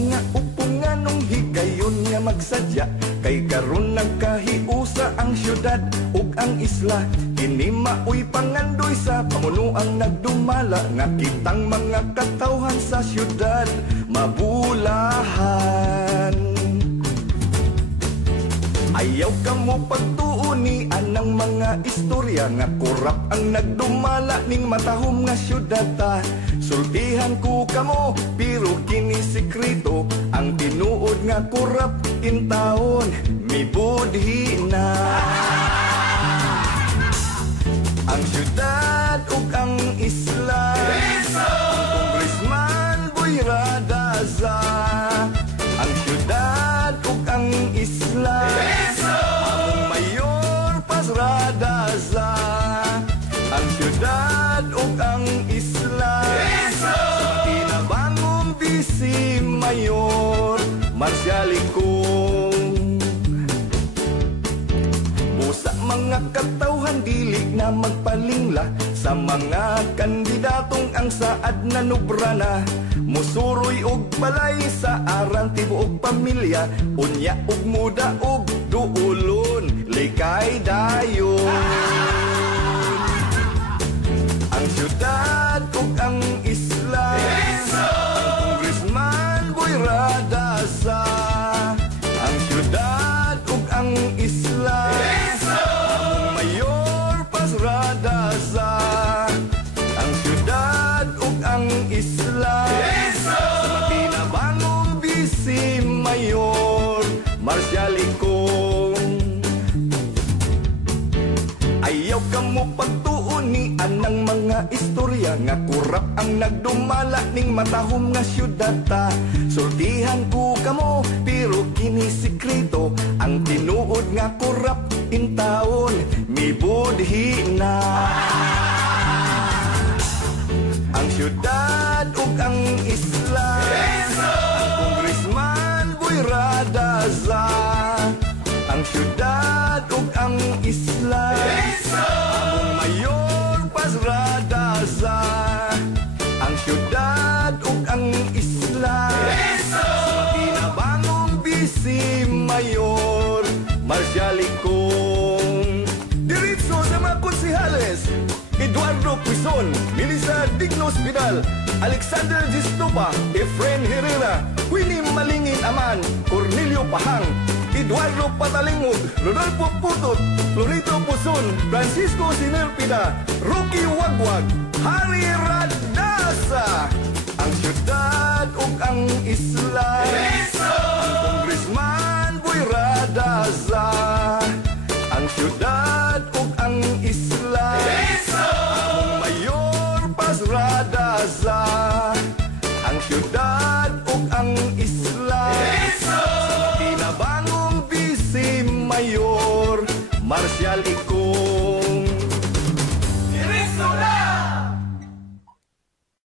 mga upungan nung higayon nga magsadya. Kay karon nagkahiusa ang syudad ug ang isla. Kini maoy pangandoy sa pamunuang nagdumala. Nga kitang mga katawhan sa syudad mabulahan. Ayaw ka mo pagtuuni anang mga istorya. Nga kurap ang nagdumala ning matahom nga syudad ta. Sultihan ko kamo pero kini sekreto. Ang tinuod nga kurap in taon mibudhi na. Ang syudad ug ang isla, ang Congressman Boy Radaza. Ang syudad ug ang isla, ang Mayor Paz Radaza. Ang syudad ug ang isla, sa kinabangong Vice Mayor Marcialicong. Busa mga katawhan dili na magpalingla sa mga kandidatong ang saad na nubra na. Musuroy og balay sa aran tibuok pamilya. Unya og muda og duulon likay dayon. Ang syudad ug ang isla, ang Congressman Boy Radaza. Ang syudad ug ang isla, ang Mayor Paz Radaza. Ang syudad ug ang isla, sa pinabangong Vice Mayor Marcialicong. Ayaw ka mo pagtuuni anang mga istorya. Nga kurap ang nagdumala ning matahom nga syudad ta. Sultihan ko kamo pero kini sekreto. Ang tinuod nga kurap in taon mibudhi na. Ang syudad ug ang isla, ang Congressman Boy Radaza. Ang syudad ug ang isla, ang Mayor Paz Radaza. Ang syudad ug ang isla, sa pinabangong Vice Mayor Marcialicong. Diretso sa mga konsihales: Eduardo Quizon, Melissa Dignos Vidal, Alexander Gistopa, Efren Herrera, Winnie Malingin Aman, Cornelio Pahang, Eduardo Patalingog, Rodolfo Putot, Florito Puson, Francisco Sinerpida, Rocky Wagwag, Harry Radaza. Ang syudad ug ang isla, ang Congressman Boy Radaza. Ang syudad